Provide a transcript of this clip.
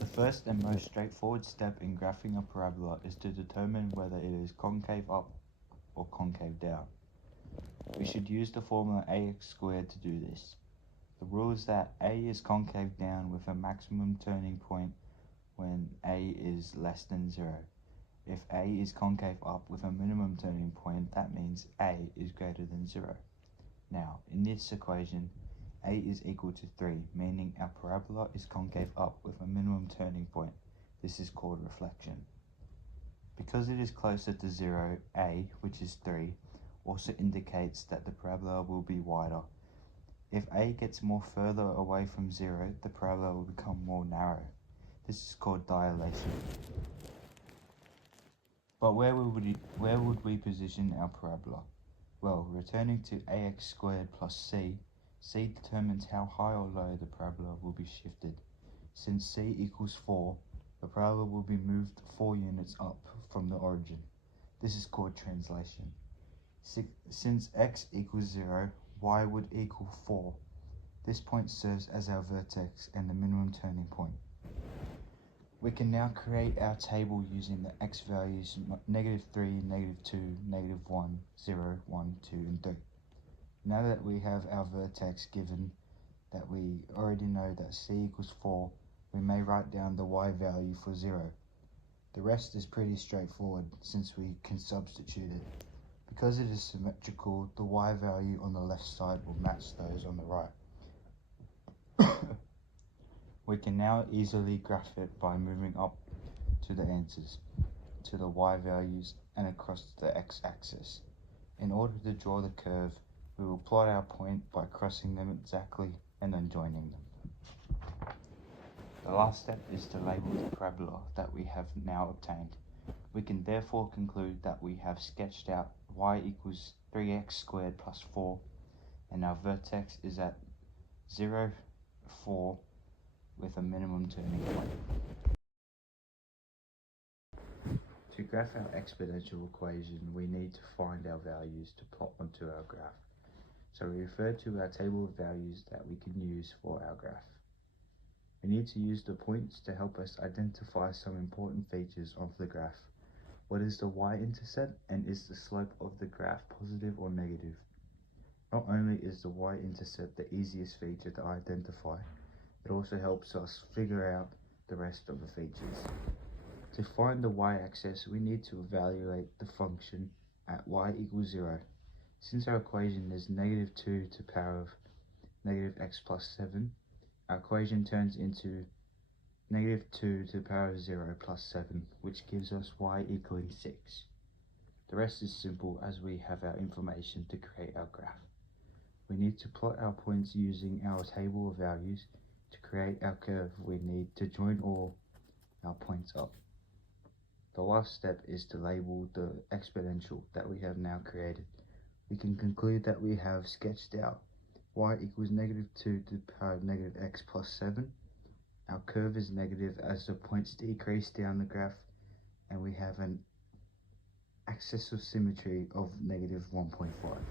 The first and most straightforward step in graphing a parabola is to determine whether it is concave up or concave down. We should use the formula ax squared to do this. The rule is that A is concave down with a maximum turning point when A is less than 0. If A is concave up with a minimum turning point, that means A is greater than 0. Now, in this equation, A is equal to 3, meaning our parabola is concave up with a minimum turning point. This is called reflection. Because it is closer to 0, A, which is 3, also indicates that the parabola will be wider. If A gets more further away from 0, the parabola will become more narrow. This is called dilation. But where would we position our parabola? Well, returning to ax squared plus c determines how high or low the parabola will be shifted. Since c equals 4, the parabola will be moved 4 units up from the origin. This is called translation. Since x equals 0, y would equal 4. This point serves as our vertex and the minimum turning point. We can now create our table using the x values -3, -2, -1, 0, 1, 2, and 3. Now that we have our vertex given that we already know that c equals 4, we may write down the y value for 0. The rest is pretty straightforward since we can substitute it. Because it is symmetrical, the y value on the left side will match those on the right. We can now easily graph it by moving up to the answers, to the y values, and across the x-axis. In order to draw the curve, we will plot our point by crossing them exactly and then joining them. The last step is to label the parabola that we have now obtained. We can therefore conclude that we have sketched out y equals 3x squared plus 4, and our vertex is at 0, 4, with a minimum turning point. To graph our exponential equation, we need to find our values to plot onto our graph. So we refer to our table of values that we can use for our graph. We need to use the points to help us identify some important features of the graph. What is the y-intercept, and is the slope of the graph positive or negative? Not only is the y-intercept the easiest feature to identify, it also helps us figure out the rest of the features. To find the y-axis, we need to evaluate the function at y equals 0. Since our equation is -2 to the power of -x plus 7, our equation turns into -2 to the power of 0 plus 7, which gives us y equaling 6. The rest is simple as we have our information to create our graph. We need to plot our points using our table of values. To create our curve, we need to join all our points up. The last step is to label the exponential that we have now created. We can conclude that we have sketched out y equals -2 to the power of -x plus 7. Our curve is negative as the points decrease down the graph, and we have an axis of symmetry of -1.5.